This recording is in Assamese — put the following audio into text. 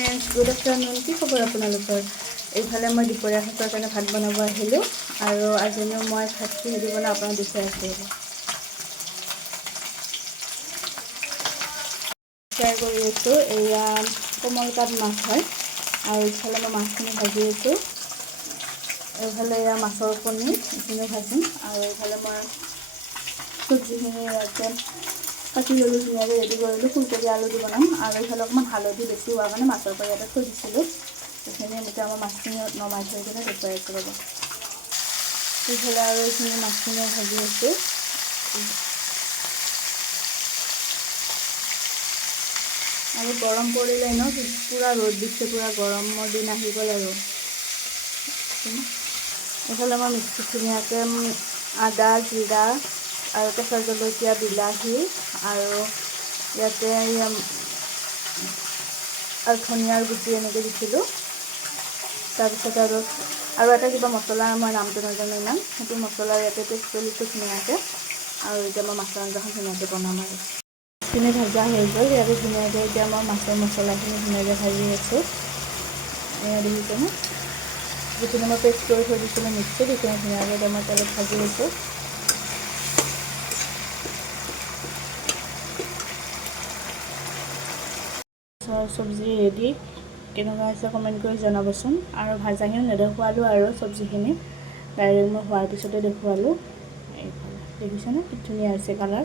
গুড আফটাৰনুন, কি খবৰ আপোনালোকৰ? এইফালে মই দুপৰীয়া সাঁজৰ কাৰণে ভাত বনাব আহিলোঁ আৰু আজিও মই ভাত কিহেদি বনাওঁ আপোনাক দেখুৱাই আছোঁ। ফ্ৰাই কৰি আছোঁ, এয়া কমলকাত মাছ হয় আৰু এইফালে মই মাছখিনি ভাজি আছোঁ। এইফালে এয়া মাছৰ কণী এইখিনিও ভাজিম আৰু এইফালে মই চব্জিখিনি ইয়াতে কাটি ল'লোঁ, ধুনীয়াকৈ ৰেডি কৰিলোঁ। ফুলকবি আলু দি বনাম আৰু এইফালে অকণমান হালধি বেছি হোৱাৰ কাৰণে মাছৰ পৰা ইয়াতে থৈ দিছিলোঁ। এইখিনি এতিয়া মই মাছখিনি নমাই থৈ কিনে দেখুৱাই আছোঁ ৰ'ব। এইফালে আৰু এইখিনি মাছখিনি ভাজি আছোঁ। আৰু গৰম পৰিলে ন, পূৰা ৰ'দ দিছে, পূৰা গৰমৰ দিন আহি গ'ল আৰু। এইফালে মই মিক্সিত ধুনীয়াকৈ আদা, জিৰা আৰু কেঁচা জলকীয়া, বিলাহী আৰু ইয়াতে ধনিয়াৰ গুটি এনেকৈ দিছিলোঁ। তাৰপিছত আৰু এটা কিবা মছলা, মই নামটো নাজানো ইমান, সেইটো মছলা ইয়াতে পেষ্ট কৰিছোঁ ধুনীয়াকৈ। আৰু এতিয়া মই মাছৰ আঞ্জাখন ধুনীয়াকৈ বনাম আৰু মাছখিনি ভজা হৈ গ'ল। ইয়াতে ধুনীয়াকৈ এতিয়া মই মাছৰ মছলাখিনি ধুনীয়াকৈ ভাজি আছোঁ। এয়া দেখিছেনে, যিখিনি মই পেষ্ট কৰি থৈ দিছিলোঁ মিক্সিত, সেইখিনি ধুনীয়াকৈ এতিয়া মই তেলত ভাজি আছোঁ। চব্জি ৰেডি, কেনেকুৱা হৈছে কমেণ্ট কৰি জনাবচোন। আৰু ভাজাখিনি নেদেখুৱালোঁ আৰু চব্জিখিনি ডাইৰেক্ট মই হোৱাৰ পিছতে দেখুৱালোঁ। এইফালে দেখিছেনে কি ধুনীয়া হৈছে কালাৰ।